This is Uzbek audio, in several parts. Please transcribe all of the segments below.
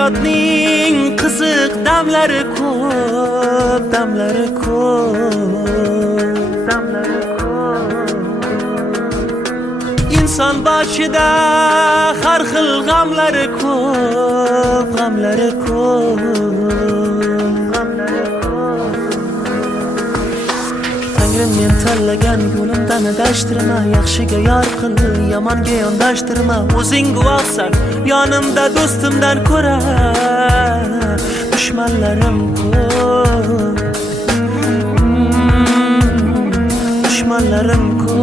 hayotning qiziq damlari ko'p, damlari ko'p, damlari ko'p. Inson boshida har xil g'amlari ko'p, g'amlari ko'p, g'amlari ko'p. Tangrim men tanlagan yo'limdan adashtirma, yaxshiga yor qil, yomonga yondashtirma. O'zing guvohsan, yonimda do'stimdan ko'ra dushmanlarim ko'p, dushmanlarim ko'p.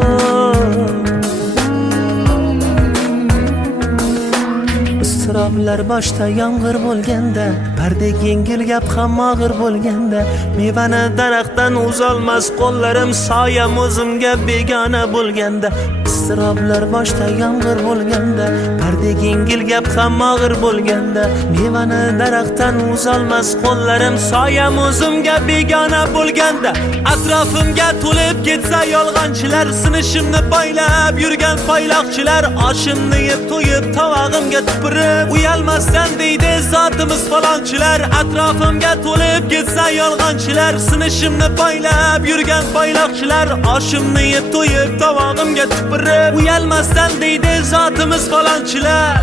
Istiroblar boshda yomg'ir bo'lganda, bardek yengil gap ham og'ir bo'lganda, mevani daraxtdan uzolmas qo'llarim, soyam o'zimga begona bo'lganda. Istiroblar boshda yomg'ir bo'lganda, bardek yengil gap ham og'ir bo'lganda, mevani daraxtdan uzolmas qo'llarim, soyam o'zimga begona bo'lganda. Atrofimga to'lib ketsa yolg'onchilar, sinishimni poylab yurgan poyloqchilar, oshimni yeb to'yib tovog'imga tupurib uyalmasdan deydi zotimiz falonchilar. Atrofimga to'lib ketsa yolg'onchilar, sinishimni poylab yurgan poyloqchilar, oshimni yeb to'yib tovog'imga tupurib uyalmasdan deydi zotimiz falonchilar.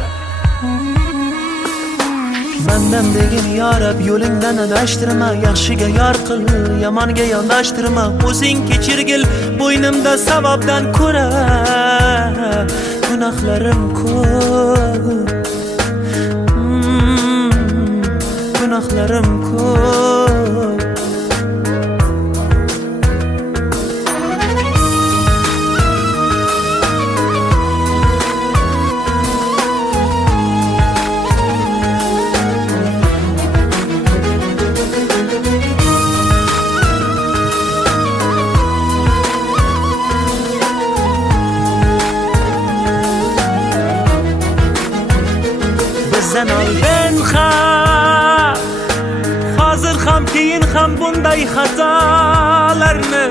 Bandam degin yorab yo'lingdan adashtirma, yaxshiga yor qil, yomonga yondashtirma. O'zing kechirgil, bo'ynimda savobdan ko'ra gunohlarim ko'p, gunohlarim ko'p. Bizdan oldin ham, hozir ham, keyin ham bunday xatolarni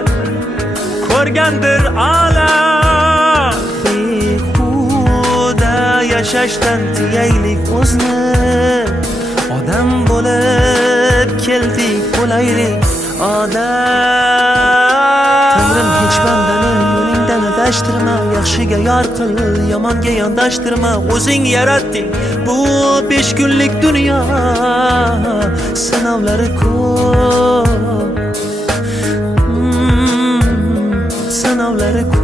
ko'rgandir olam. Behuda yashashdan tiyaylik o'zni, odam bo'lib keldik, bo'laylik odam. Tangrim hech bandani yo'lingdan adashtirma, yaxshiga yor qil, yomonga yondashtirma. O'zing yaratding bu 5 kunlik dunyo, sinovlari ko'p, sinovlari ko'p.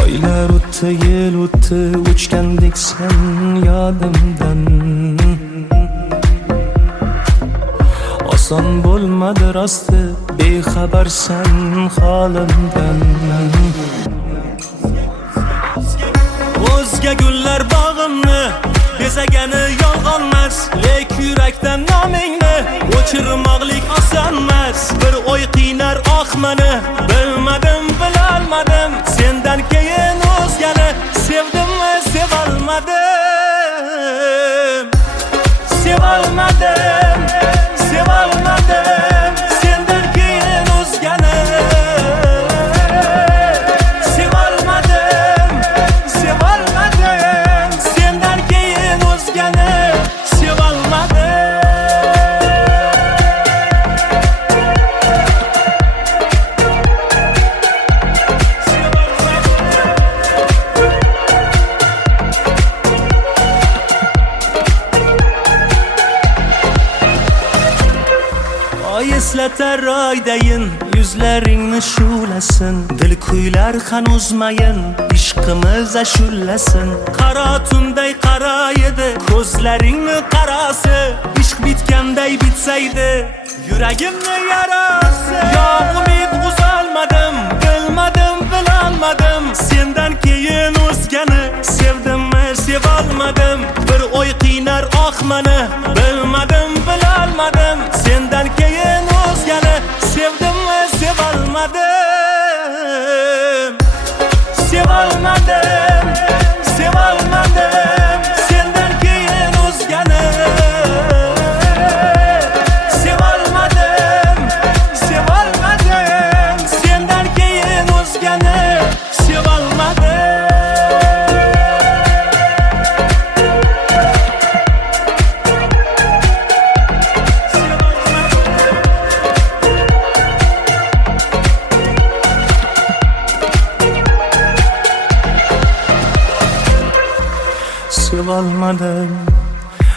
Oylar o'tdi, yil o'tdi, uchgandek sen yodimdan. Oson bo'lmadi rosti, bexabarsan holimdan. O'zga gullar bog'imni bezagani yolg'onmas, lek yurakdan nomingni o'chirmoqlik osonmas. Bir o'y qiynar oqmani, bilmadim, bilolmadim, sendan keyin o'zgani sevdimmi, sevolmadim, sevolmadim, sevolmadim, sendan keyin o'zgani sevolmadim, sevolmadim, sendan keyin o'zgani sevolmadim. Eslatar oydayin yuzlaringni shu'lasin, dil kuylar hanuzmayin, ishqimiz ashullasin. Qaro tunday qaro edi ko'zlaringni qarasi, ishq bitganday bitsaydi yuragimni yarasi. Yo umid uzolmadim, bilmadim, bilolmadim, sendan keyin o'zgani sevdimmi, sevolmadim. Bir o'y qiynar oqmani, bilmadim, bilolmadim, sendan keyin o'zgani sevdimmi, sevolmadim. Sevolmadim, sevolmadim, sendan keyin o'zgani sevolmadim, sevolmadim, sendan keyin o'zgani sevolmadim. Sevolmadim,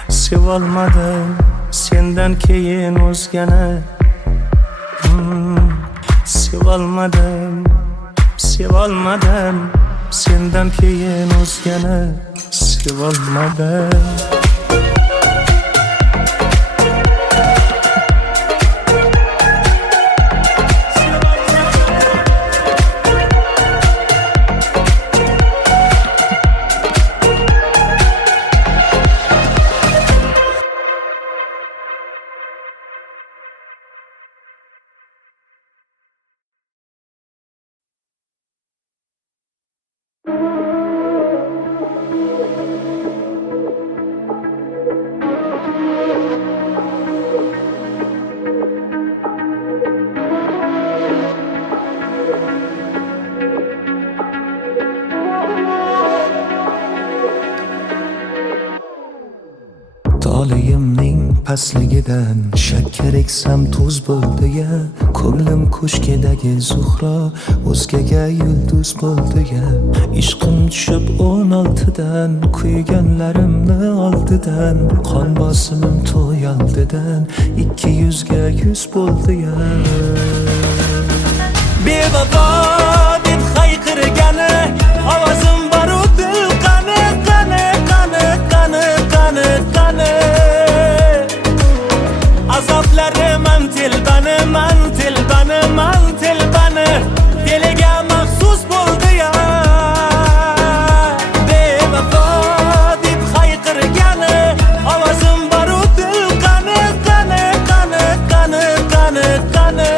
sevolmadim, sendan keyin o'zgani. Sevolmadim, sevolmadim, sendan keyin o'zgani sevolmadim. Tolayimning pastligidan shakkar eksam tuz bo'ldi ya, ko'nglim ko'shkidagi zuhro o'zgaga yulduz bo'ldi ya. Ishqim tushib 16dan, kuyganlarimni oldidan, qon bosimim to'y oldidan 200 ga 100 bo'ldi ya. Bevafo deb hayqirgani ovozim baru dil qani, qani, qani, qani, qani, qani. Azoblarim man telbani, man telbani, man telbani, diliga maxsus bo'ldi ya. Bevafo deb hayqirgani ovozim baru dil qani, qani, qani, qani, qani, qani.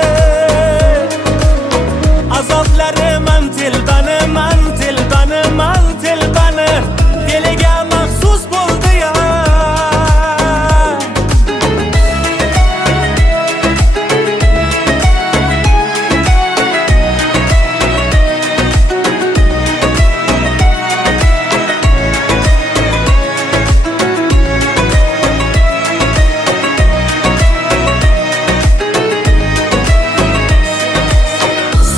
Azoblarim man telbani, man telbani, man telbani, diliga maxsus bo'ldi ya.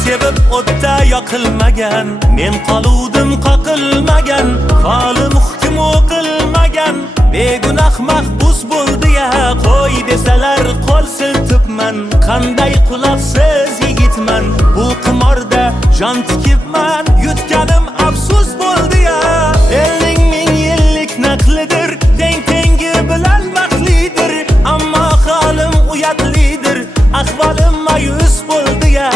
Sevib o'tda yoqilmagan, men qoluvdim qoqilmagan, qolim hukm o'qilmagan, begunoh mahbus bo'ldi ya. Qo'y desalar qo'l siltibman, qanday quloqsiz yigitman, bu qimorda jon tikibman, yutganim afsus bo'ldi ya. Elning ming yillik naqlidir, teng tengi bilan baxtlidir, ammo holim uyatlidir, ahvolim mayus bo'ldi ya.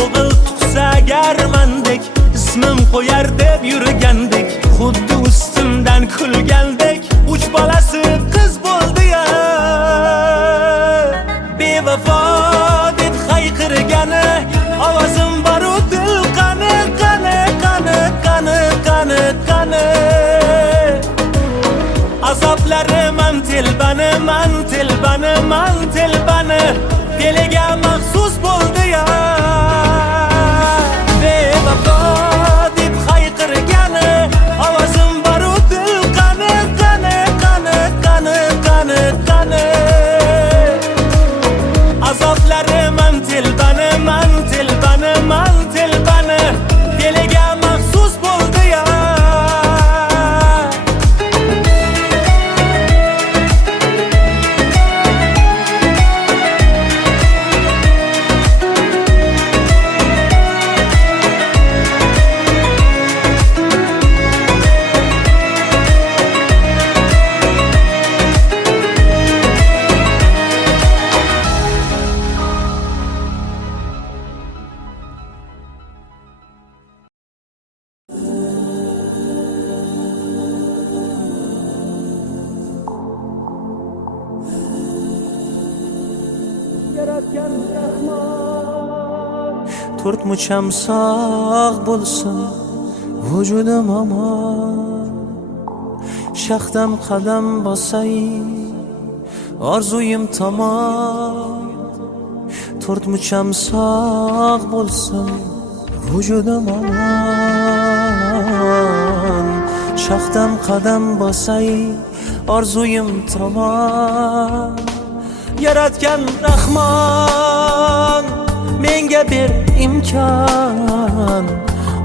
O'g'il tug'sa agarmandek, ismim qo'yar deb yurgandik, xuddi ustimdan kulgandek, 3 bolasi qiz bo'ldi ya. Bevafo deb hayqirgani ovozim baru dil qani, qani, qani, qani, qani, qani. Azoblarim man telbani, man telbani, man telbani, diliga maxsus bo'ldi ya. Bevafo deb hayqirgani ovozim baru dil qani, qani, qani, qani, qani, qani. Azoblarim man telbani, man telbani, man telbani, diliga maxsus bo'ldi ya. to'rt mucham sog' bo'lsin vujudim omon, shaxdam qadam bosay orzuyim tomon, to'rt mucham sog' bo'lsin vujudim omon, shaxdam qadam bosay orzuyim tomon. Yaratgan Rahmon menga ber imkon,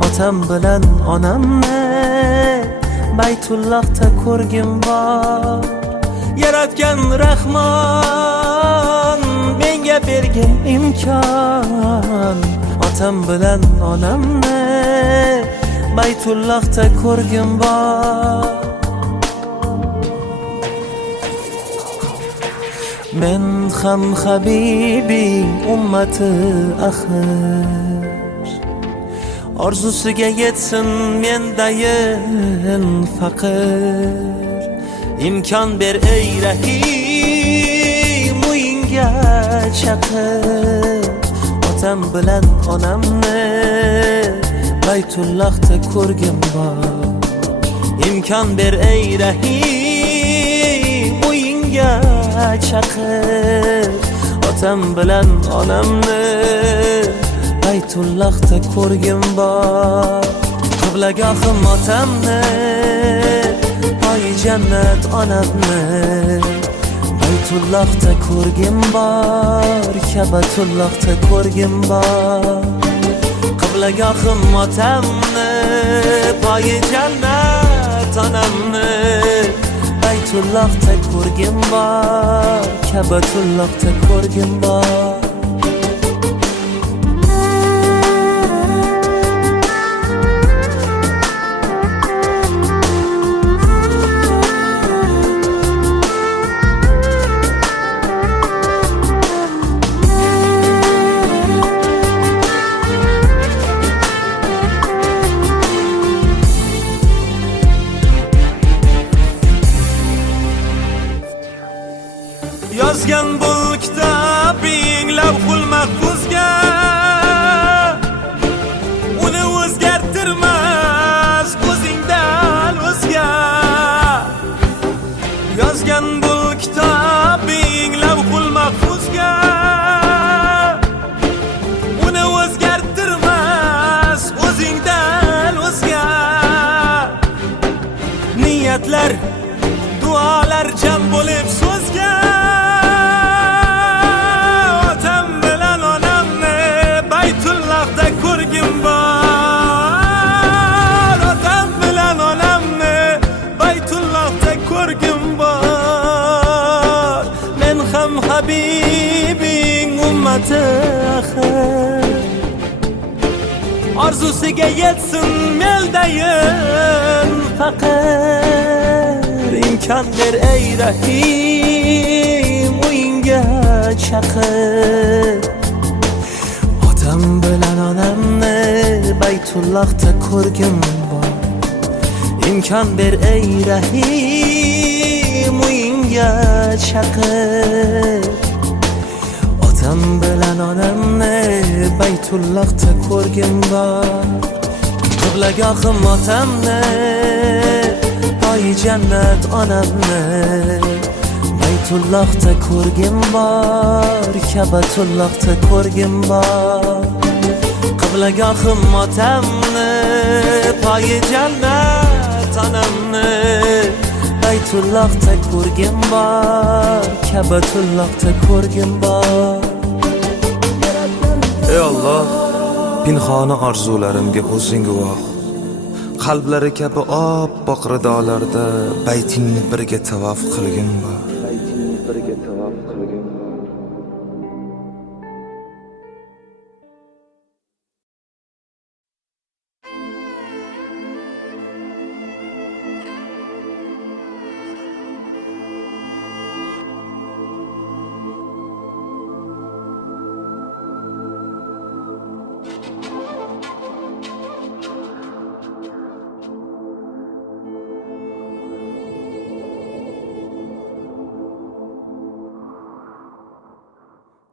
otam bilan onamni Baytullohda ko'rgim bor. Yaratgan Rahmon menga bergin imkon, otam bilan onamni Baytullohda ko'rgim bor. Men ham habibi ummati axir, orzusiga yetsin mendayin faqir. İmkan ber ey Rahim, uyingga chaqir, otam bilan onamni Baytullohda ko'rgim bor. İmkan ber ey Rahim, uyingga chaqir, otam bilan onamni Baytullohda ko'rgim bor. Qiblagohim otamni, poyi jannat onamni Baytullohda ko'rgim bor, Kabatullohda ko'rgim bor. Qiblagohim otamni, poyi jannat onamni Baytullohda ko'rgim bor, Kabatullohda ko'rgim bor. Yozgan bul kitobing lavhul mahfuzga, uni o'zgartirmas ko'zingdan o'zga. Yozgan bul kitobing lavhul mahfuzga, uni o'zgartirmas o'zingdan o'zga. Niyatlar, duolar jam bo'lib so'zga, ko'rgim bor, otam bilan onamni Baytullohda ko'rgim bor. Men ham habibing ummati axir, orzusiga yetsin meldayin faqir. İmkon ber ey Rahim, uyingga chaqir, otam bilan onamni Baytullohda ko'rgim bor. İmkon ber ey Rahim, uyingga chaqir, otam bilan onamni Baytullohda ko'rgim bor. Qiblagohim otamni, poyi jannat onamni Baytullohda ko'rgim bor, Kabatullohda ko'rgim bor. Qiblagohim otamni, poyi jannat onamni Baytullohda ko'rgim bor, Kabatullohda ko'rgim bor. Ey Alloh, pinhona orzularimga o'zing guvoh. Qalblari kabi oppoq ridolarda baytingni birga tavof qilgin bor.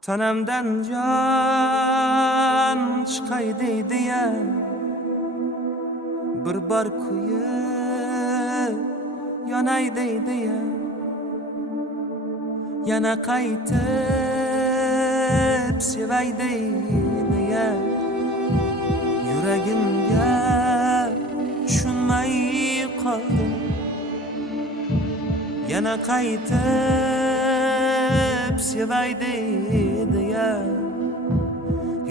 tanamdan jon chiqay deydi-ya, bir bor kuyib yonay deydi-ya, yana qaytib sevay deydi-ya, yuragimga tushunmay qoldim, yana qaytib sevay deydi-ya,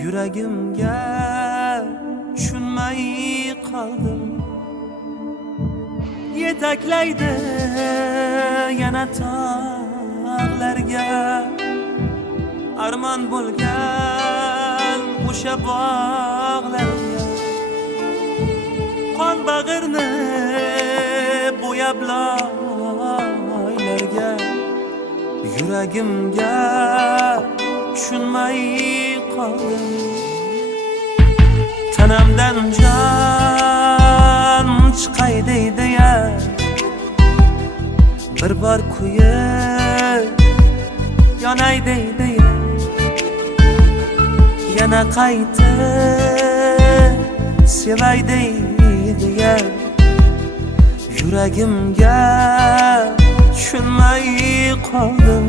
yuragimga tushunmay qoldim. Yetaklaydi yana tog'larga, armon bo'lgan o'sha bog'larga, qon bag'irni bo'yab loylarga, yuragimga tushunmay qoldim. Tanamdan jon chiqay deydi-ya, bir bor kuyib yonay deydi-ya, yana qaytib sevay deydi-ya, yuragimga tushunmay qoldim.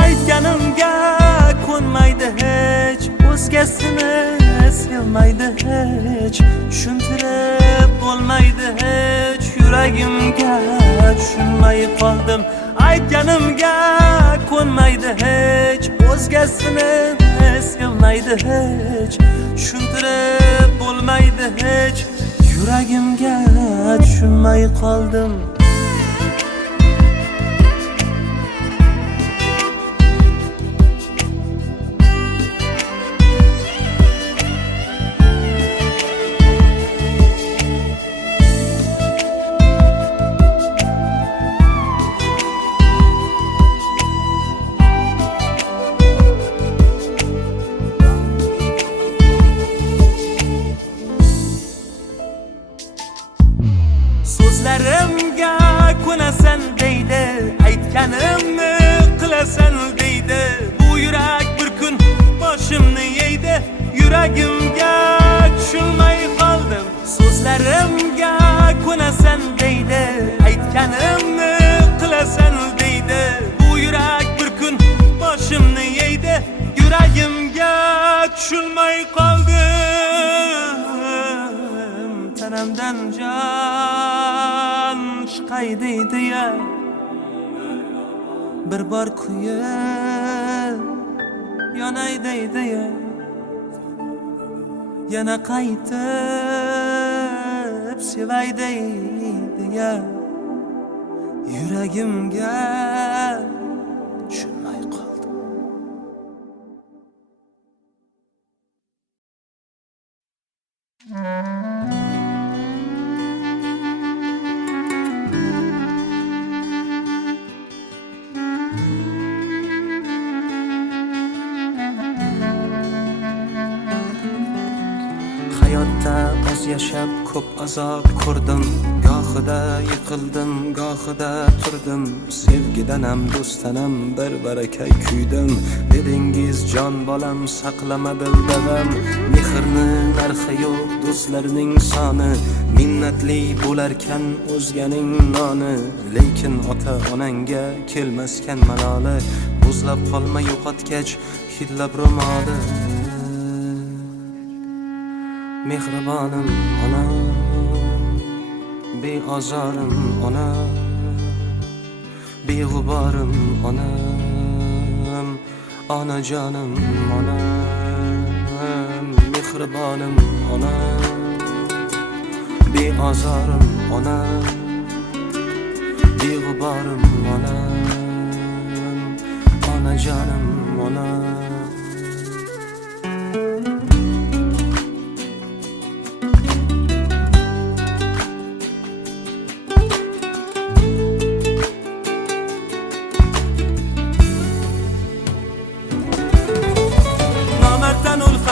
Aytganimga ko'nmaydi hech, o'zgasini sevmaydi hech, tushuntirib bo'lmaydi hech, yuragimga tushunmay qoldim. Aytganimga ko'nmaydi hech, o'zgasini sevmaydi hech, tushuntirib bo'lmaydi hech, yuragimga tushunmay qoldim. So'zlarimga ko'nasan deydi, aytganimni qilasan deydi, bu yurak bir kun boshimni yeydi, yuragimga tushunmay qoldim. So'zlarimga ko'nasan deydi, aytganimni qilasan deydi, bu yurak bir kun boshimni yeydi, yuragimga tushunmay qoldim. Tanamdan jon chiqay deydi-ya, bir bor kuyib yonay deydi-ya, yana qaytib sevay deydi-ya, yuragimga tushunmay qoldim. Hayotda oz yashab ko'p azob ko'rdim, gohida yiqildim, gohida turdim, sevgidanam do'stanam bir barakay kuydim. Dedingiz jon bolam saqlama dildavam, mehrni narxi yo'q do'stlarning soni, minnatli bo'larkan o'zganing noni, lekin ota onangga kelmaskan maloli, buzlab qolma yo'qotgach hidlab ro'moli. Mehribonim onam, beozorim onam, beg'uborim onam, onajonim onam. Mehribonim onam, beozorim onam, beg'uborim onam, onajonim onam.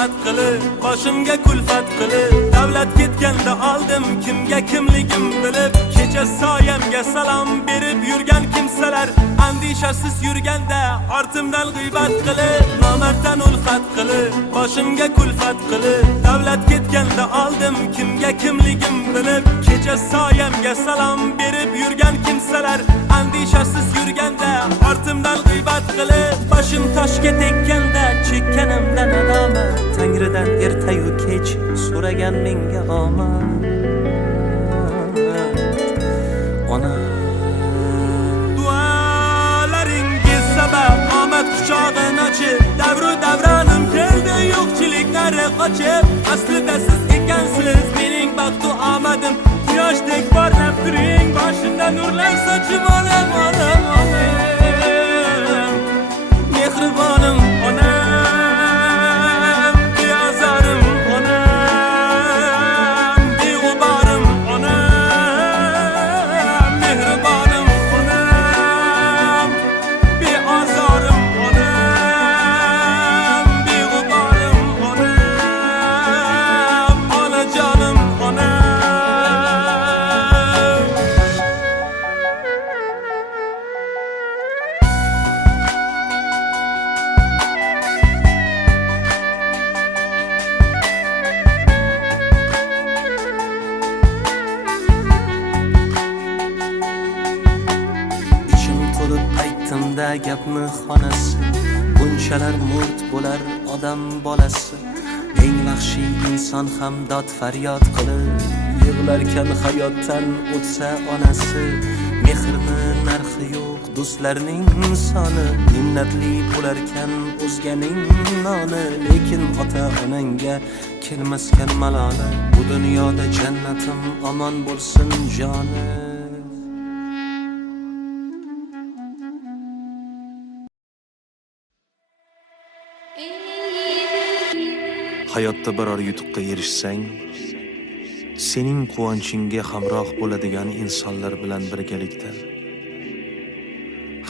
ulfat qilib, boshimga kulfat qilib, davlat ketganda oldim kimga kimligim bilib, kecha soyamga salom berib yurgan kimsalar andishasiz yurganda ortimdan g'iybat qilib, nomarddan ulfat qilib, boshimga kulfat qilib, davlat ketganda oldim kimga kimligim bilib, kecha soyamga salom berib yurgan kimsalar andishasiz yurganda ortimdan g'iybat qilib, boshim toshga tekkanda chekkanimdan nadomat, Tangridan ertayu kech so'ragan menga omad. Ona dualaringiz sabab omad quchog'ini ochib, davru davronim keldi yo'qchiliklari qochib, aslida siz ekansiz mening baxtu omadim, quyoshdek porlab turing, boshimda nurlar sochib onam, onam, onam, mehribonim onam, beozorim onam, beg'uborim onam, mehribonim onam, beozorim onam, beg'uborim onam, onajonim onam. İçim to'lib aytdim-da gapni xonasi, bunchalar murt bo'lar odam bolasi, eng vahshiy inson ham dod faryod qilib, yig'larkan hayotdan o'tsa onasi, mehrni narxi yo'q do'stlarning soni, minnatli bo'larkan o'zganing noni, lekin ota onangga kelmaskan maloli, bu dunyoda jannatim omon bo'lsin joni. Hayotda biror yutuqqa erishsang, sening quvonchingga hamroh bo'ladigan insonlar bilan birgalikda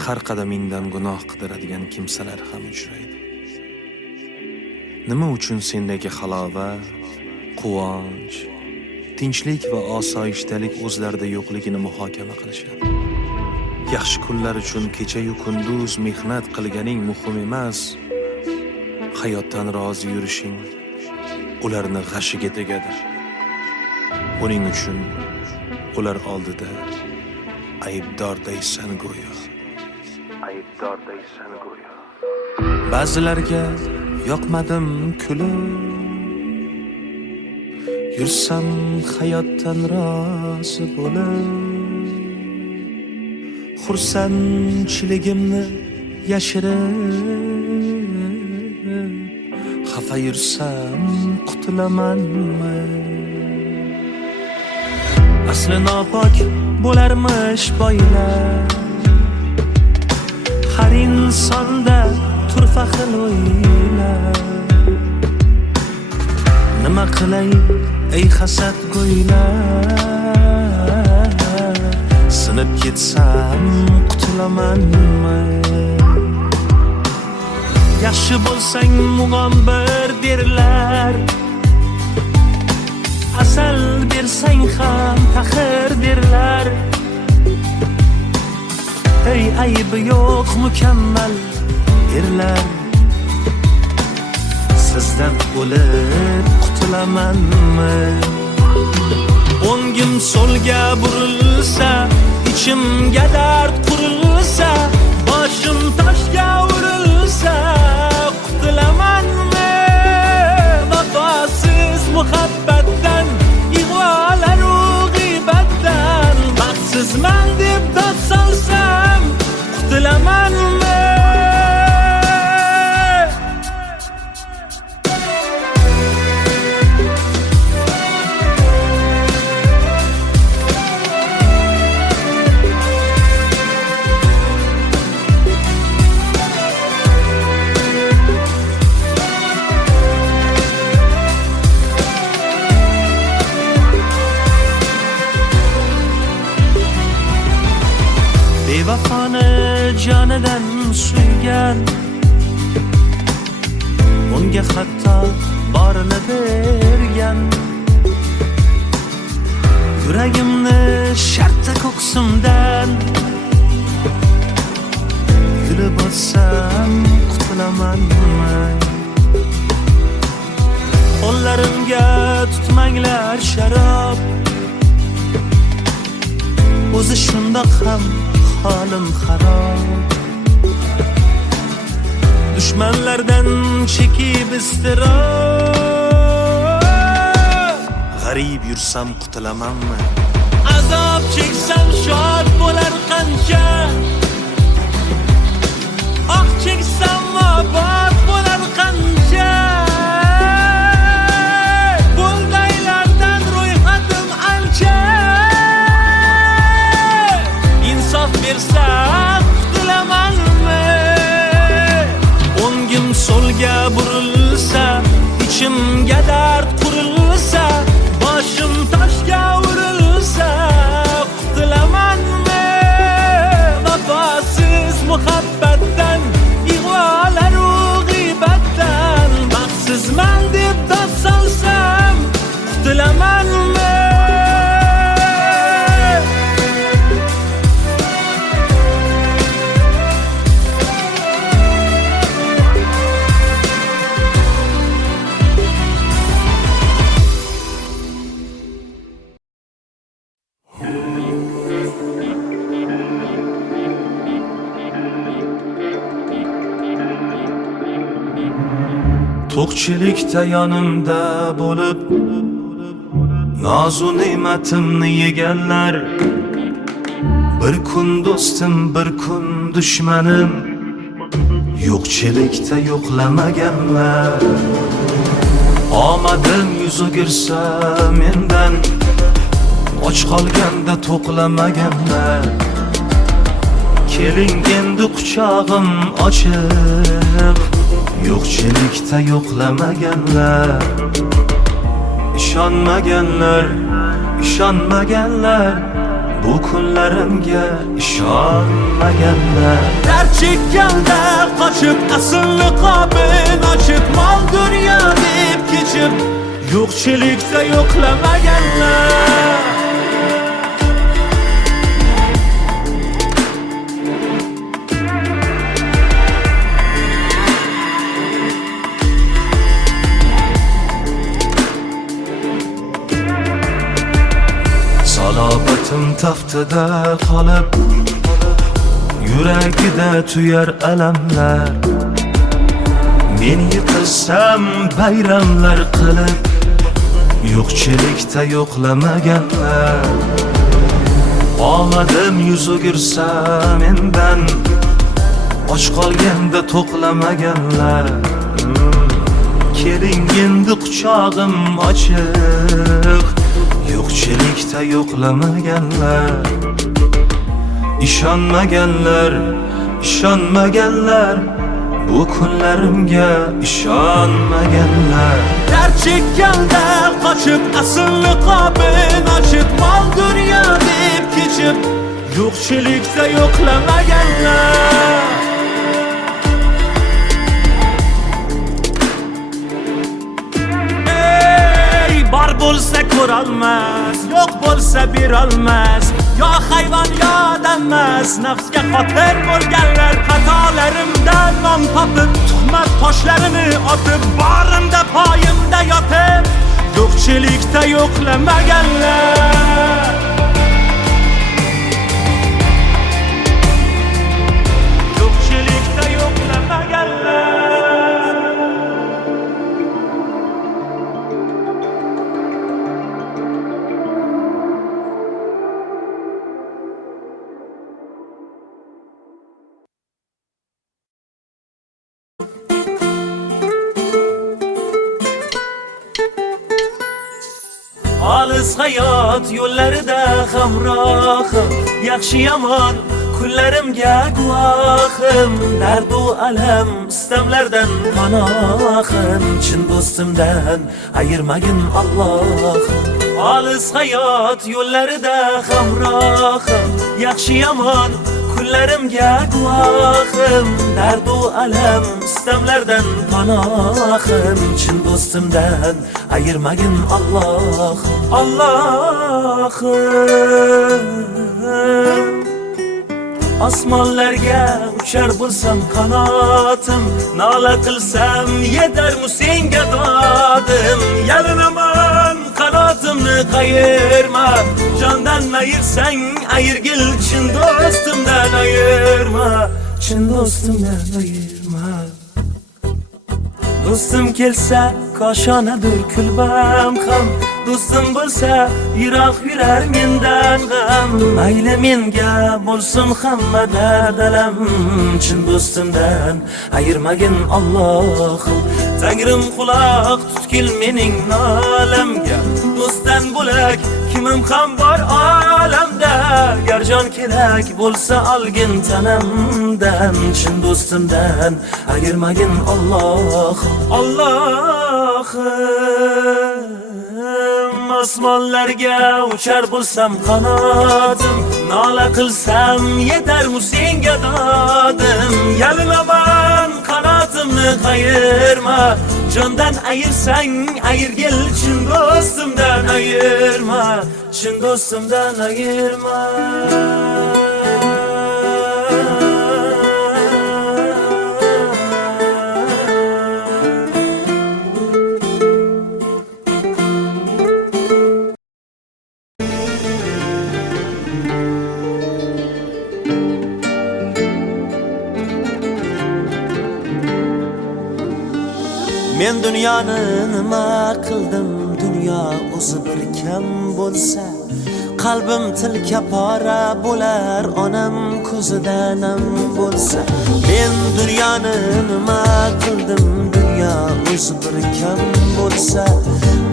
har qadamingdan gunoh qidiradigan kimsalar ham uchraydi. Nima uchun sendagi halovat, quvonch, tinchlik va osoyishtalik o'zlarida yo'qligini muhokama qilishadi. Yaxshi kunlar uchun kecha-yu kunduz mehnat qilganing muhim emas, hayotdan rozi yurishing ularni g'ashiga tegadi. Buning uchun ular oldida aybdordaysan go'yo. Aybdordaysan go'yo. Ba'zilarga yoqmadim kulib, yursam hayotdan rozi bo'lib, xursandchiligimni yashirib, xafa yursam qutulamanmi? Asli nopok bo'larmish boylar, har insonda turfa xil o'ylar. Nima qilay ey hasad go'ylar, sinib ketsam qutulamanmi? Yaxshi bo'lsang mug'ombir derlar, asal bersang ham taxir derlar. Ey aybi yo'q mukammal erlar, sizdan o'lib qutulamanmi? O'ngim so'lga burilsa, ichimga dard qurilsa, boshim toshga urilsa, qutulamanmi? Vafosiz muhabbatdan, ig'volaru g'iybatdan, baxtsizman deb dod solsam, qutulamanmi? Bevafoni jonidan suygan, unga hatto borini bergan. Yuragimni shartta ko'ksimdan yulib olsam qutulamanmi? Qo'llarimga tutmanglar sharob, o'zi shundoq ham holim xarob. Dushmanlardan chekib iztirob, g'arib yursam qutulamanmi? Azob cheksam shod bo'lar qancha, ah cheksam obod bo'lar qancha. Bundaylardan ro'yxatim ancha, insof bersa qutulamanmi? O'ngim so'lga burilsa, ichimga dard qurilsa, boshim toshga urilsa qutulamanmi? Vafosiz muhabbatdan, ig'volaru g'iybatdan baxtsizman deb dod solsam qutulamanmi? To'qchilikda yonimda bo'lib, nozu ne'matimni yeganlar, bir kun do'stim, bir kun dushmanim, yo'qchilikda yo'qlamaganlar. Omadim yuz o'girsa mendan, och qolganda to'qlamaganlar. Keling endi quchog'im ochiq, yo'qchilikda yo'qlamaganlar. Ishonmaganlar, ishonmaganlar, bu kunlarimga ishonmaganlar. Dard chekkanda qochib, asl niqobin ochib, mol dunyo deb kechib, yo'qchilikda yo'qlamaganlar. Salobatim taftida qolib, yuragida tuyar alamlar. Men yiqilsam bayramlar qilib, yo'qchilikda yo'qlamaganlar. Omadim yuz o'girsa mendan, och qolganda to'qlamaganlar. Keling endi quchog'im ochiq, yo'qchilikda yo'qlamaganlar. Ishonmaganlar, ishonmaganlar, bu kunlarimga ishonmaganlar. Dard chekkanda qochib, asl niqobin ochib, mol dunyo deb kechib, yo'qchilikda yo'qlamaganlar. Bor bo'lsa ko'rolmas, yo'q bo'lsa berolmas, yo hayvon yo odammas. Nafsga qotil bo'lganlar, xatolarimdan non topib, tuhmat toshlarini otib, borimda poyimda yotib, yo'qchilikda yo'qlamaganlar. Yo'qchilikda yo'qlamaganlar. Olis hayot yo'llarida hamrohim, yaxshi yomon kunlarimga guvohim. Dardu alam istamlardan panohim, chin do'stimdan ayirmagin Allohim. Olis hayot yo'llarida hamrohim, yaxshi yomon kunlarimga guvohim, dardu alam istamlardan panohim. Chin do'stimdan ayirmagin Alloh, Allohim. Osmonlarga uchar bo'lsam qanotim, nola qilsam yetarmu senga dodim. Yalinaman qanotimni qayirma, jondan ayirsang ayirgil, chin do'stimdan ayirma, chin do'stimdan ayirma. Do'stim kelsa koshonadir kulbam ham, do'stim bo'lsa yiroq yurar mendan g'am. Mayli menga bo'lsin hamma dardalam, chin do'stimdan ayirmagin Allohim. Tangrim quloq tutgil mening nolamga, do'stdan bo'lak kimim ham bor olamda. Gar jon kerak bo'lsa olgin tanamdan, chin do'stimdan ayirmagin Allohim, Allohim. Osmonlarga uchar bo'lsam qanotim, nola qilsam yetarmu senga dodim. Yalinaman qanotimni qayirma, jondan ayirsang ayirgil, chin do'stimdan ayirma, chin do'stimdan ayirma. Men dunyoni nima qildim, dunyo o'zi bir kam bo'lsa, qalbim tilka pora bo'lar, onam ko'zida nam bo'lsa. Men dunyoni nima qildim, dunyo o'zi bir kam bo'lsa,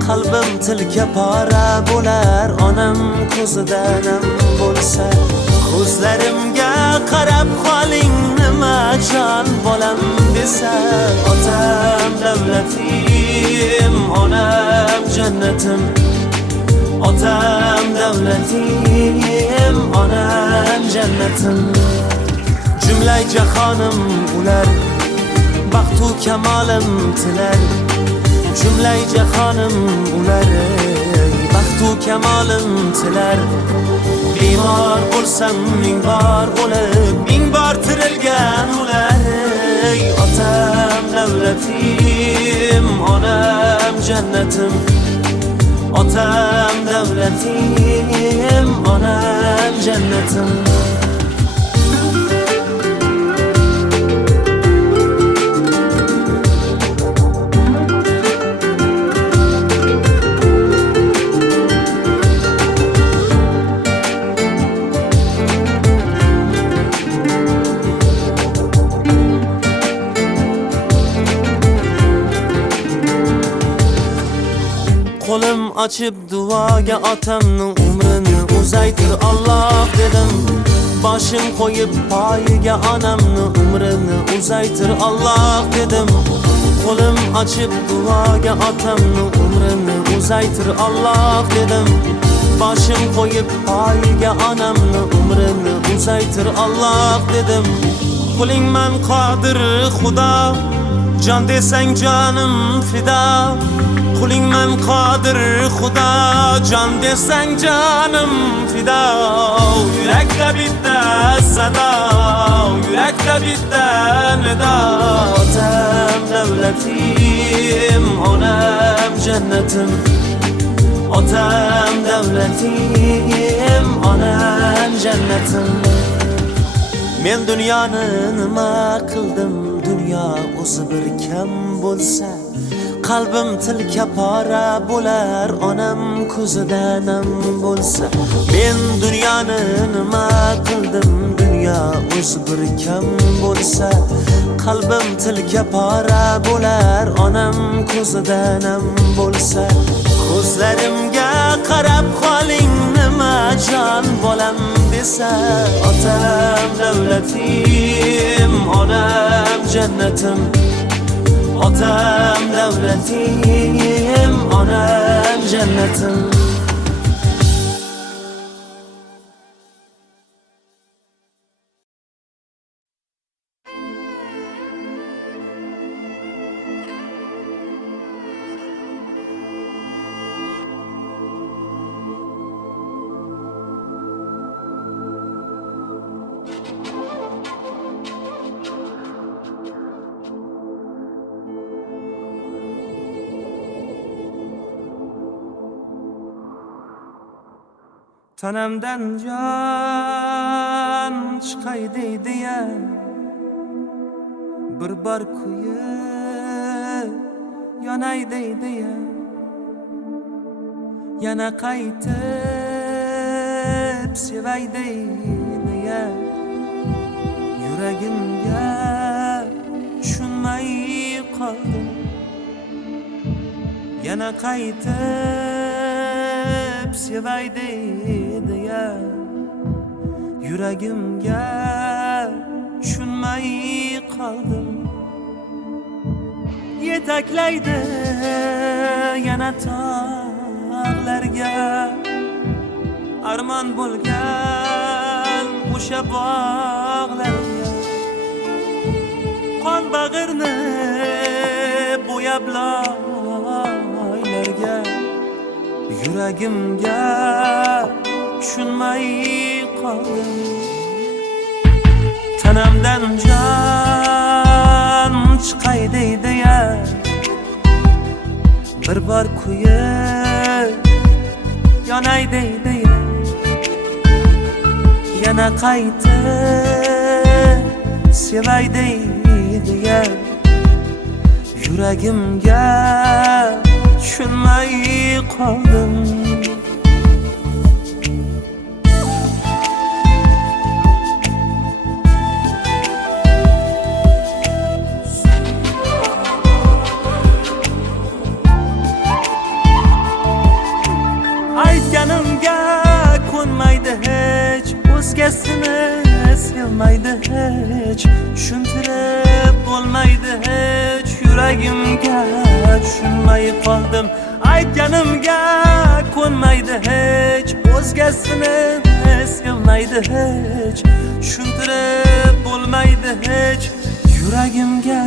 qalbim tilka pora bo'lar, onam ko'zida nam bo'lsa. Ko'zlarimga qarab qoling, nima jon bolam desa, otam davlatim, onam jannatim. Otam davlatim, onam jannatim. Jumla jahonim ular, baxtu kamolim tilar. Jumla jahonim ular, baxtu kamolim tilar. Bemor bo'lsam ming bor bo'lib, ming bor tirilgan ular. Otam davlatim, onam jannatim. Otam davlatim, onam jannatim. Qo'lim ochib duoga otamni umrini uzaytir Alloh dedim. Boshim qo'yib poyiga onamni umrini uzaytir Alloh dedim. Qo'lim ochib duoga otamni umrini uzaytir Alloh dedim. Boshim qo'yib poyiga onamni umrini uzaytir Alloh dedim. Qo'lingman qodir Xudo, jon desang jonim fido. Qo'lingman qodir Xudo, jon desang jonim fido. Yurakda bitta sado, yurakda bitta nido. Otam davlatim, onam jannatim. Otam davlatim, onam jannatim. Men dunyoni nima qildim, dunyo o'zi bir kam bo'lsa, qalbim tilka pora bo'lar, onam ko'zida nam bo'lsa. Men dunyoni nima qildim, dunyo o'zi bir kam bo'lsa, qalbim tilka pora bo'lar, onam ko'zida nam bo'lsa. Ko'zlarimga qarab qoling, nima jon bolam desa, otam davlatim, onam jannatim. Otam davlatim, onam jannatim. Tanamdan jon chiqay deydi-ya, bir bor kuyib yonay deydi-ya, yana qaytib sevay deydi-ya, yuragimga tushunmay qoldim. Yana qaytib sevay deydi-ya, yuragimga tushunmay qoldim. Yetaklaydi yana tog'larga, armon bo'lgan o'sha bog'larga, qon bag'irni bo'yab loylarga, yuragimga tushunmay qoldim. Tanamdan jon chiqay deydi-ya, bir bor kuyib yonay deydi-ya, yana qaytib sevay deydi-ya, yuragimga tushunmay qoldim. Aytganimga ko'nmaydi hech, o'zgasini sevmaydi hech, tushuntirib bo'lmaydi hech, yuragimga tushunmay qoldim. Aytganimga ko'nmaydi hech, o'zgasini sevmaydi hech, tushuntirib bo'lmaydi hech, yuragimga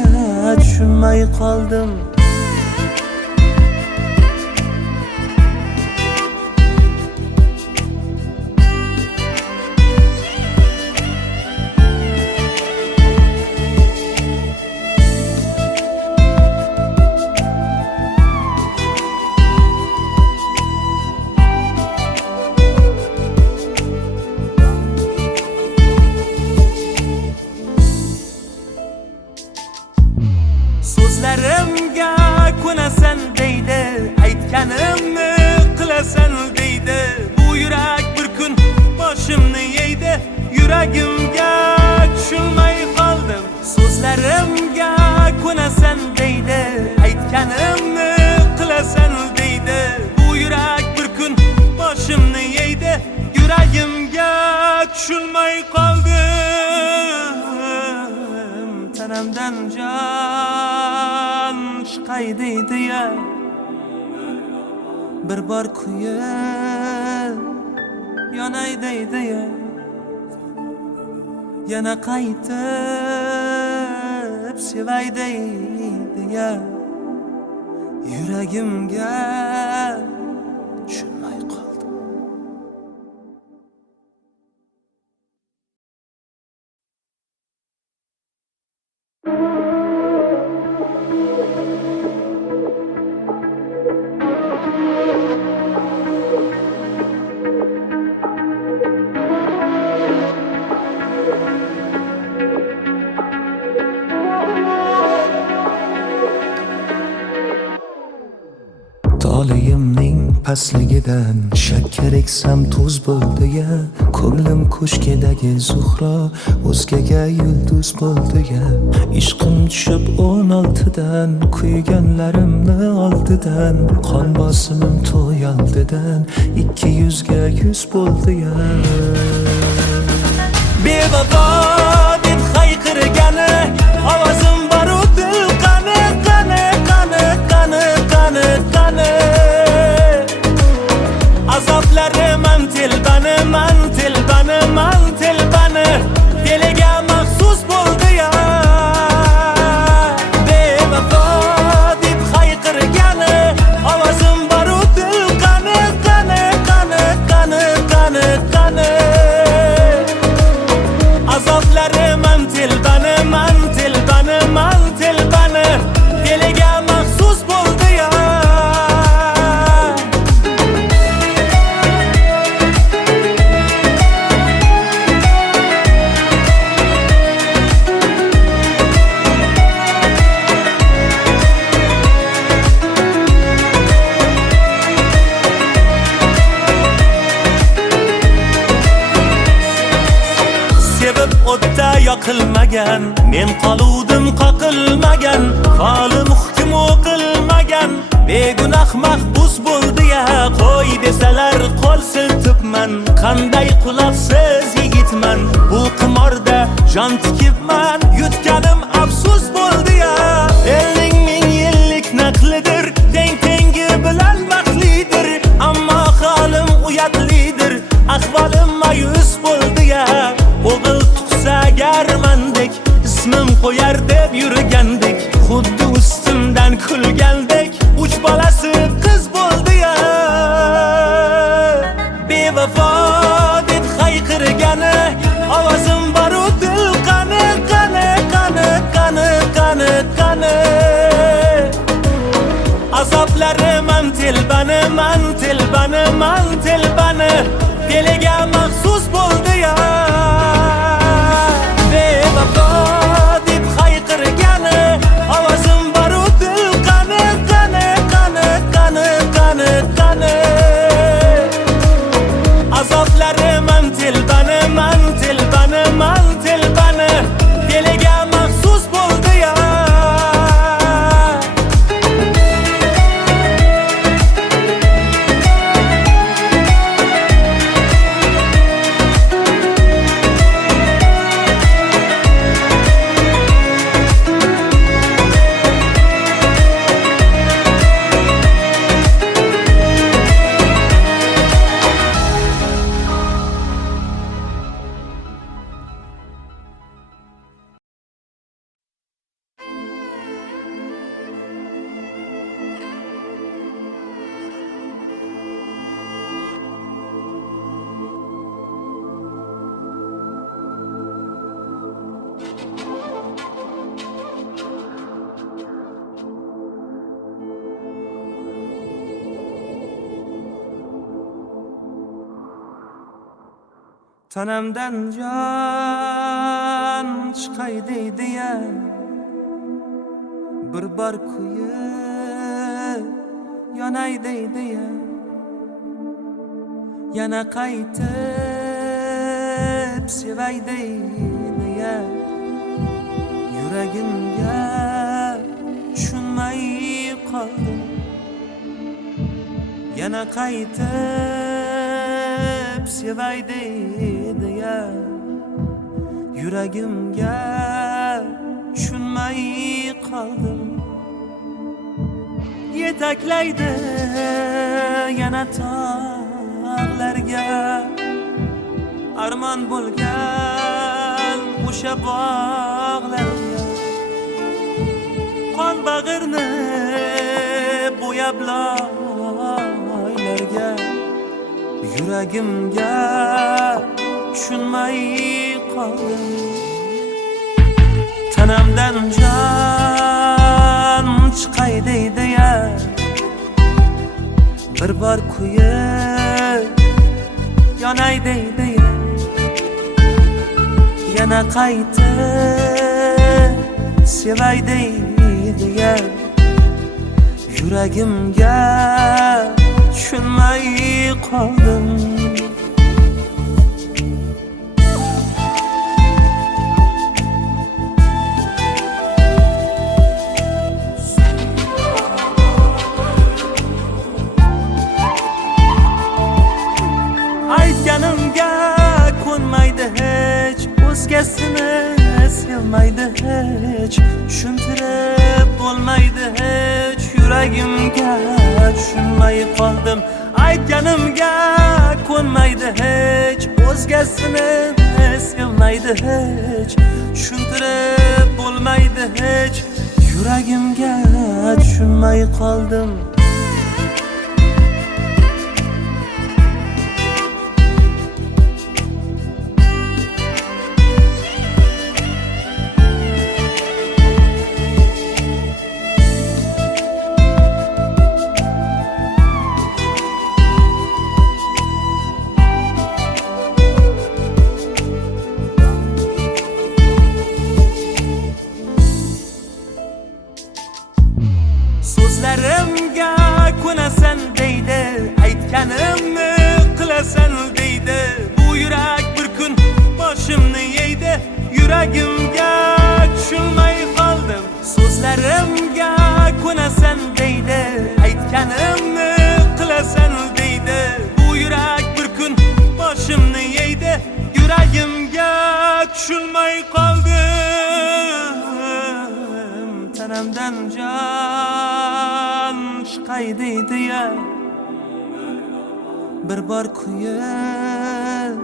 tushunmay qoldim. So'zlarimga ko'nasan deydi, aytganimni qilasan deydi, bu yurak bir kun boshimni yeydi, yuragimga tushunmay qoldim. So'zlarimga ko'nasan deydi, aytganimni qilasan deydi, bu yurak bir kun boshimni yeydi, yuragimga tushunmay qoldim. Tanamdan jon chiqay deydi-ya, bir bor kuyib yonay deydi-ya, yana qaytib sevay deydi-ya, yuragimga tushunmay qoldim. Tolayimning pastligidan shakkar eksam tuz bo'ldi-ya, ko'nglim ko'shkidagi zuhro o'zgaga yulduz bo'ldi-ya, ishqim tushib 16dan, kuyganlarimni oldidan, qon bosimim to'y oldidan 200 ga 100 bo'ldi-ya. Bevafo deb hayqirgani ovozim bor-u, dil qani qani qani qani qani qani, azoblarim man telbani man telbani man telbani, diliga maxsus bo'ldi-ya. Bevafo deb hayqirgani ovozim bor-u, dil qani qani qani qani qani qani, azoblarim qilmagan, men qoluvdim qoqilmagan, qolim hukm o'qilmagan, begunoh mahbus bo'ldi-ya, qo'y desalar qo'l siltibman, qanday quloqsiz yigitman, bu qimorda jon tikibman, yutganim afsus bo'ldi-ya, elning ming yillik naqlidir, tengi bilan baxtlidir, ammo holim uyatlidir, ahvolim ma'yus bo'ldi-ya, o'g'il tug'sa agar mandek, ismim qo'yar deb yurgandik, xuddi ustimdan kulgandek, 3 bolasi qiz bo'ldi-ya, bevafo deb hayqirgani, ovozim boru dil qani, qani, qani, qani, qani, qani, azoblarim man telbani, man telbani, man telbani, diliga maxsus bo'ldi-ya, bevafo deb hayqirgani, ovozim boru dil qani, qani, qani, qani, qani, qani, azoblarim man telbani, man telbani, man telbani, diliga maxsus bo'ldi-ya. Tanamdan jon chiqay deydi-ya, bir bor kuyib yonay deydi-ya, yana qaytib sevay deydi-ya, yuragimga tushunmay qoldim, yana qaytib sevay deydi-ya, yuragimga tushunmay qoldim, yetaklaydi yana tog'larga, armon bo'lgan o'sha bog'larga, qon bag'irni bo'yab loylarga, yuragimga tushunmay qoldim, tanamdan jon chiqay deydi-ya, bir bor kuyib yonay deydi-ya, yana qaytib sevay deydi-ya, yuragimga tushunmay qoldim. Aytganimga ko'nmaydi hech, o'zgasini sevmaydi hech, tushuntirib bo'lmaydi hech, yuragimga tushunmay qoldim. Aytganimga ko'nmaydi hech, o'zgasini sevmaydi hech, tushuntirib bo'lmaydi hech, yuragimga tushunmay qoldim. So'zlarimga tushunmay qoldim tanamdan jon chiqay deydi-ya bir bor kuyib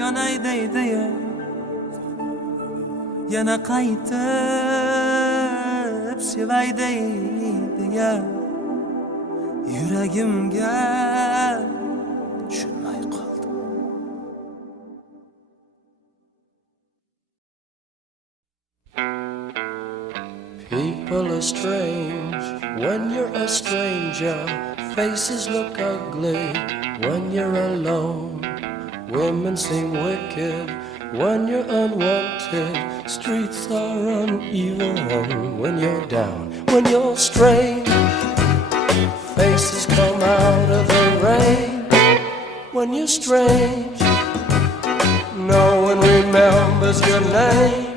yonay deydi-ya yana qaytib sevay deydi-ya yuragimga tushunmay qoldim. People are strange when you're a stranger. Faces look ugly when you're alone. Women seem wicked when you're unwanted. Streets are uneven when you're down. When you're strange, faces come out of the rain. When you're strange, no one remembers your name.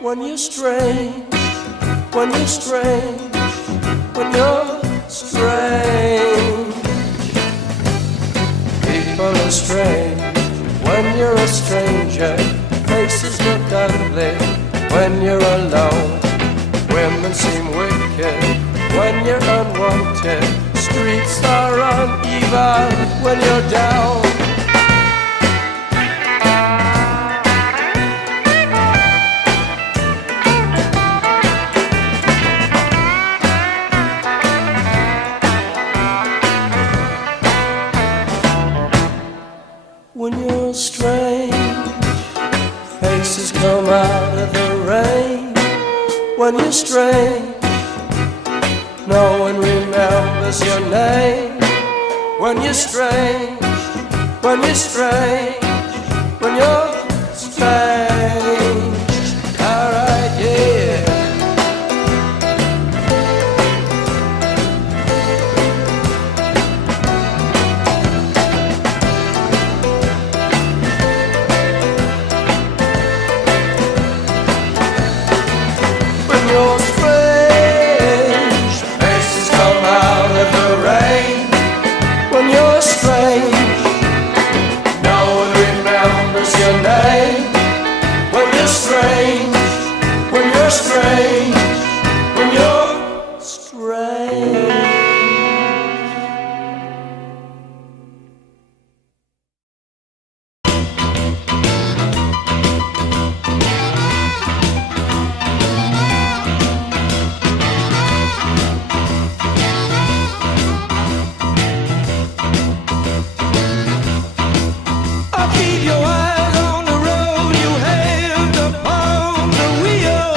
When you're strange, when you're strange, when you're strange. People are strange when you're a stranger. Faces look ugly when you're alone. Women seem wicked when you're unwanted. Streets are uneven when you're down. When you're strange, faces come out of the rain. When you're strange, no one remembers your name. When you're strange, when you're strange, when you're strange. Alright, yeah. You're strange, faces come out of the rain. When you're strange, no one remembers your name. When you're strange, when you're strange, when you're strange. Keep your eyes on the road, you have to pound the wheel.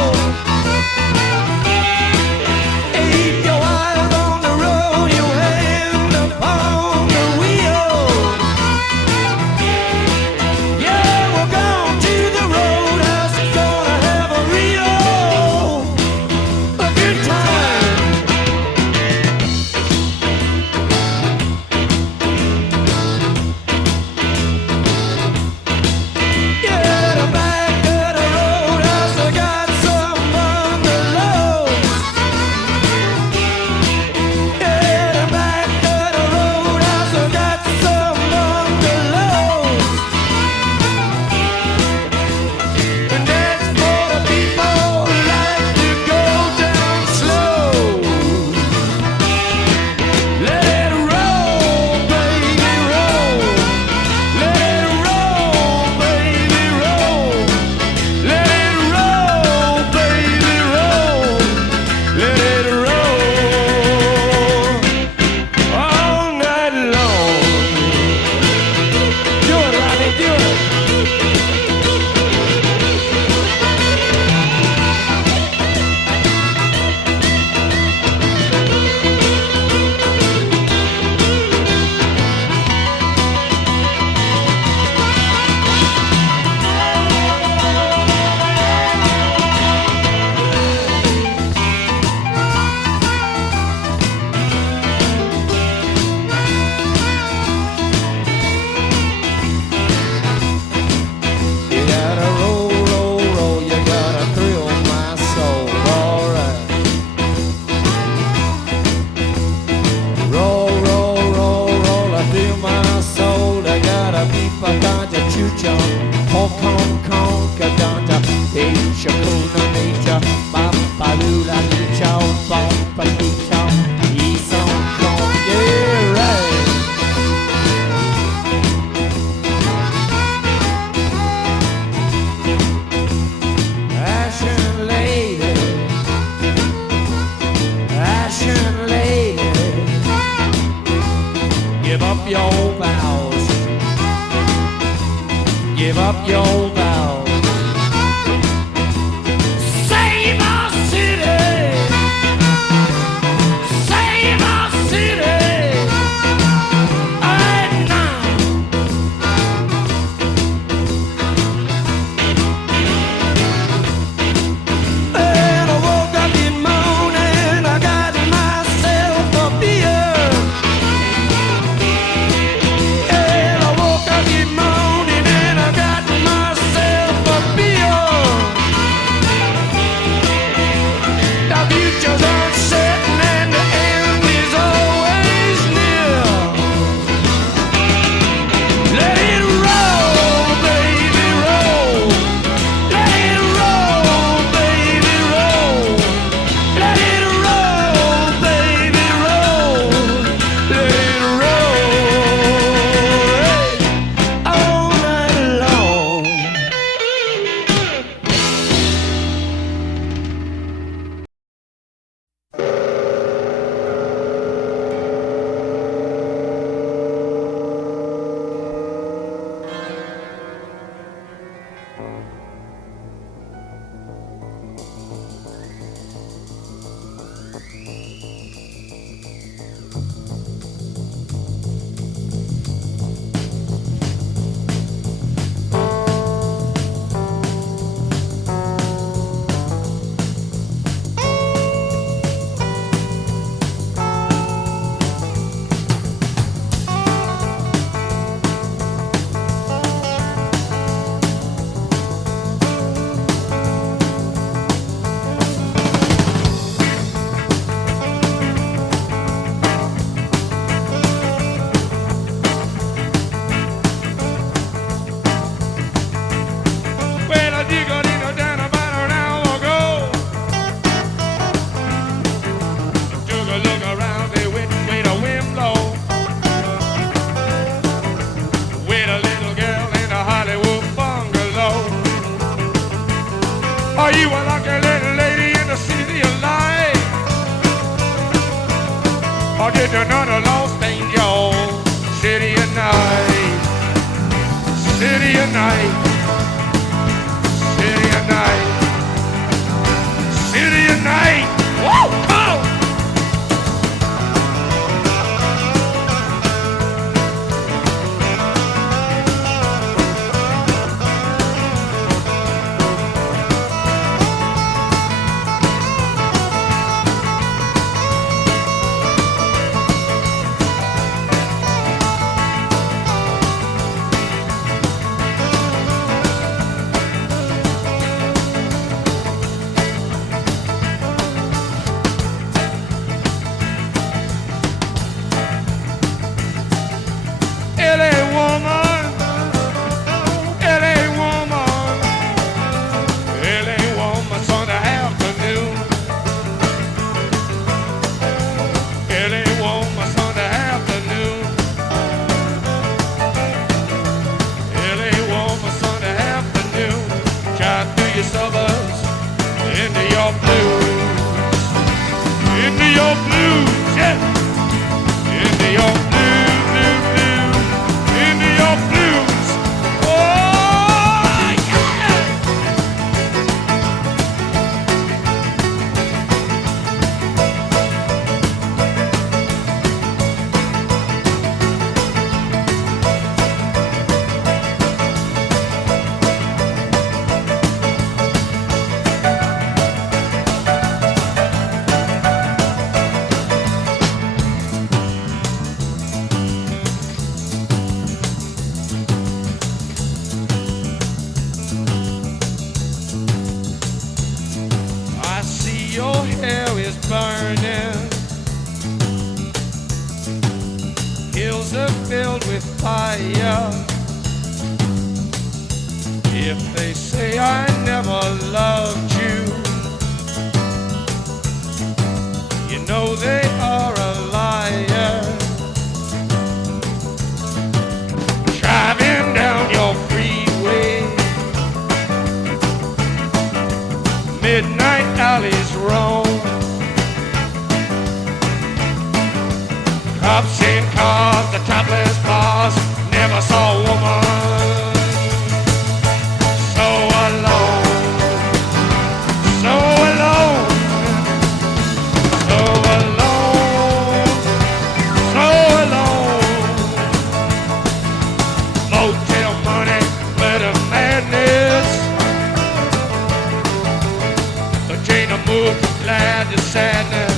Kuna Nature, Bambalula Nicho, Bomba Nicho, Ison Kong, yeah, right. Ashen lady, Ashen lady, give up your vows, give up your vows. Save our city, save our city, right now. And I woke up in morning, I got myself a beer. And I woke up in morning and I got myself a beer. The future's uncertain and the end is always near. Let it roll, baby, roll. Let it roll, baby, roll. Let it roll, baby, roll. Let it roll all night long. Well, I dig a little down about an hour ago. Took a look around, they went way the wind blow. With a little girl in a Hollywood bungalow. Are you a lucky little lady in the city of light? Or did you know the lost angel? City of night, city of night. City of night, city of night. Woo! Come on! If they say I never loved you, you know they are a liar. Driving down your freeway, midnight alleys roam, cops in cars, the topless bars, never saw a woman so alone, so alone, so alone, so alone. Motel money, murder madness, but Jane moved from glad to sadness.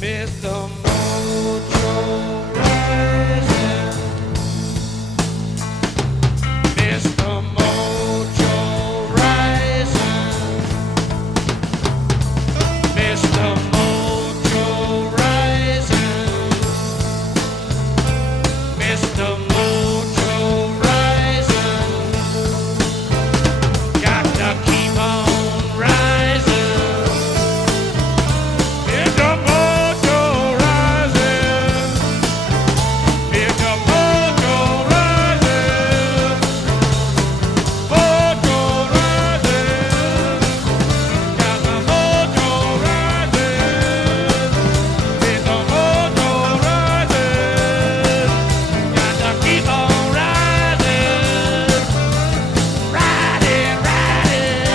Mr. Mojo Rising, Mr. Mojo Rising, Mr. Mojo Rising, Mr. Mojo Rising, got to keep on rising. Mr. Mojo rising, Mr. Mojo rising, Mojo rising, got the mojo rising, Mr. Mojo rising, got to keep on rising, riding, riding,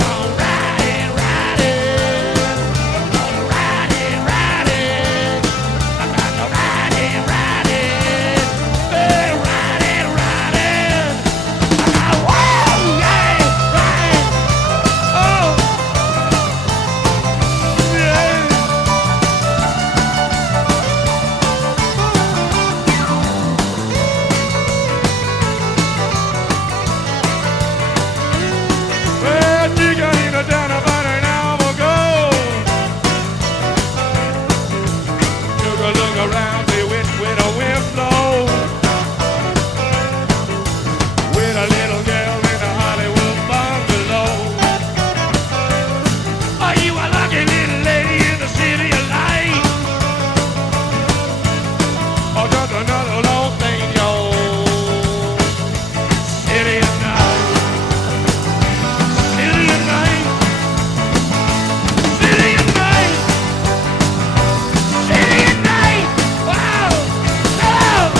on riding, riding. Riding, riding, I got to riding, riding, hey, riding, riding. I got whoa, yeah, riding, oh, yeah. Well, she got in down about an hour ago. Took a look around, see which way the wind blows. With a little girl in a Hollywood bungalow. Are you a lucky little lady in the city of light? Or just another long thing, yo? City of night, city of night, city of night. City at night! Wow! Oh!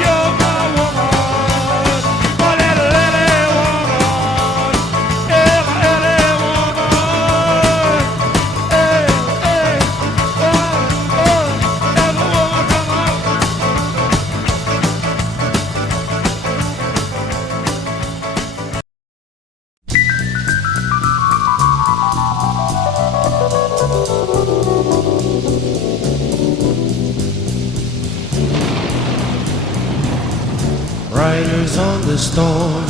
You're my woman, my little LA woman. Yeah, my LA woman. Hey, hey, oh, every woman come on. Riders on the storm,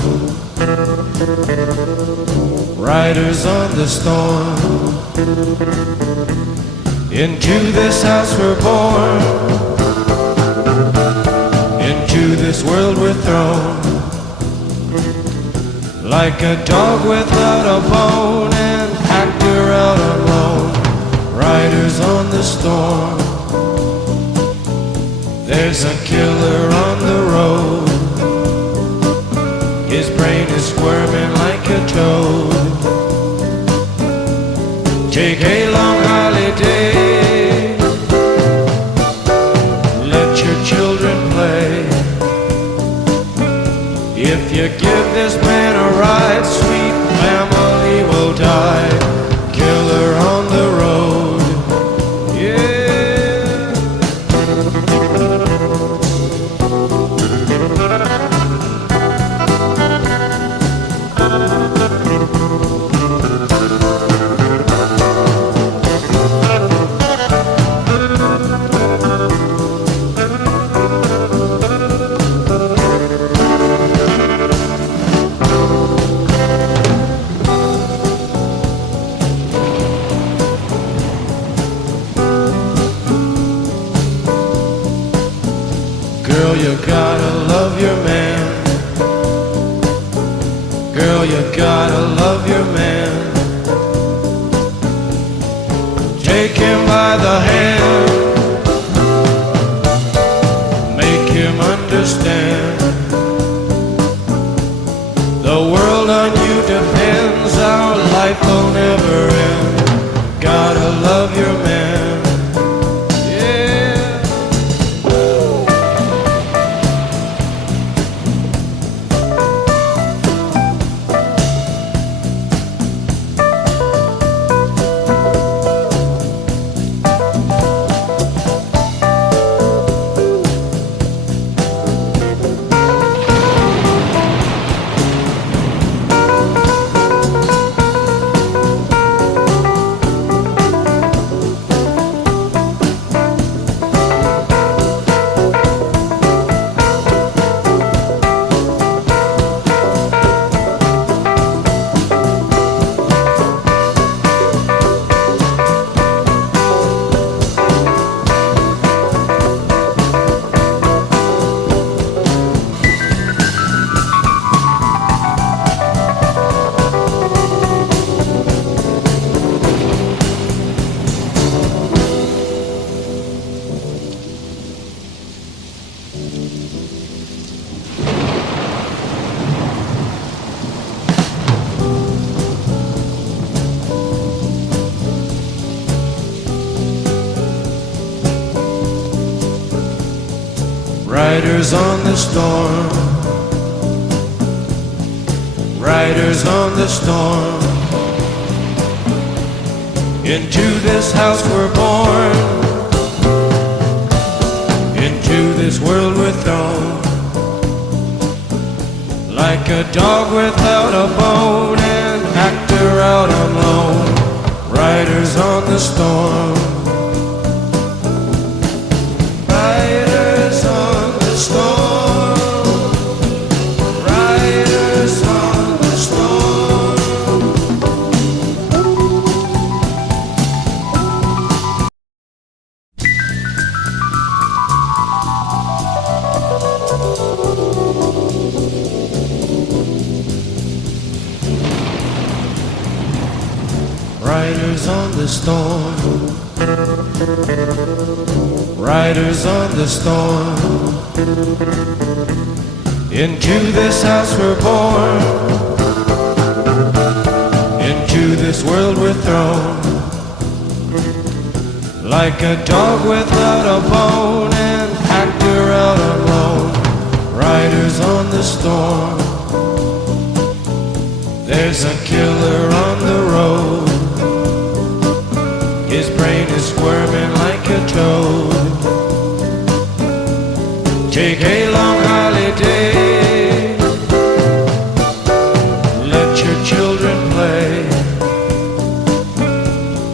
riders on the storm. Into this house we're born, into this world we're thrown. Like a dog without a bone, an actor out on loan. Riders on the storm. There's a killer on the road. His brain is squirming. Take a long holiday. Let your children play. If you give this man a ride, sweet family will die. Killer on the road. Yeah. Girl, you gotta love your man. Girl, you gotta love your man. Take him by the hand. Make him understand. The world on you depends. Our life will never end. Gotta love your man. Riders on the storm. Riders on the storm. Into this house we're born. Into this world we're thrown. Like a dog without a bone, an actor out on loan. Riders on the storm. Riders on the storm. Riders on the storm. Riders on the storm. Riders on the storm. Into this house we're born. Into this world we're thrown. Like a dog without a bone, an actor out on loan. Riders on the storm. There's a killer on the road. His brain is squirming like a toad. Take a long holiday. Let your children play.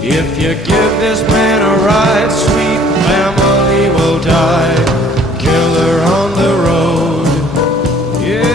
If you give this man a ride, sweet family will die. Killer on the road. Yeah.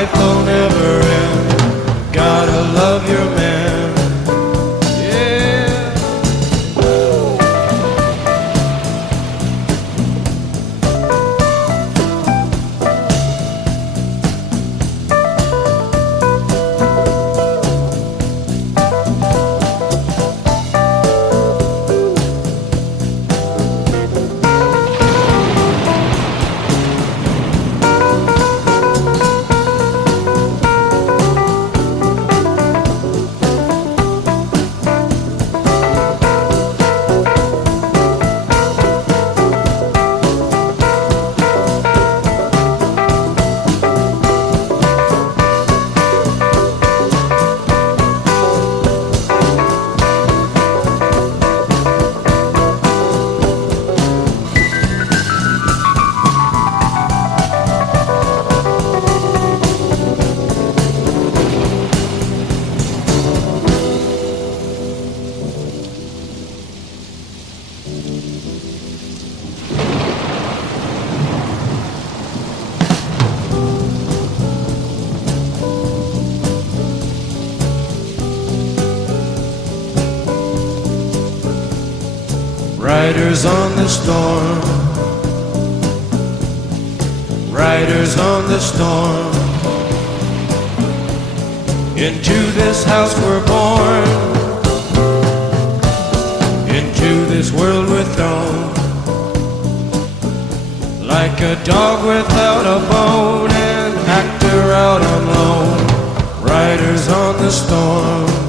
life will never end. Gotta love your man. Yeah. Riders on the storm, riders on the storm. Into this house we're born, into this world we're thrown. Like a dog without a bone, an actor out on loan. Riders on the storm.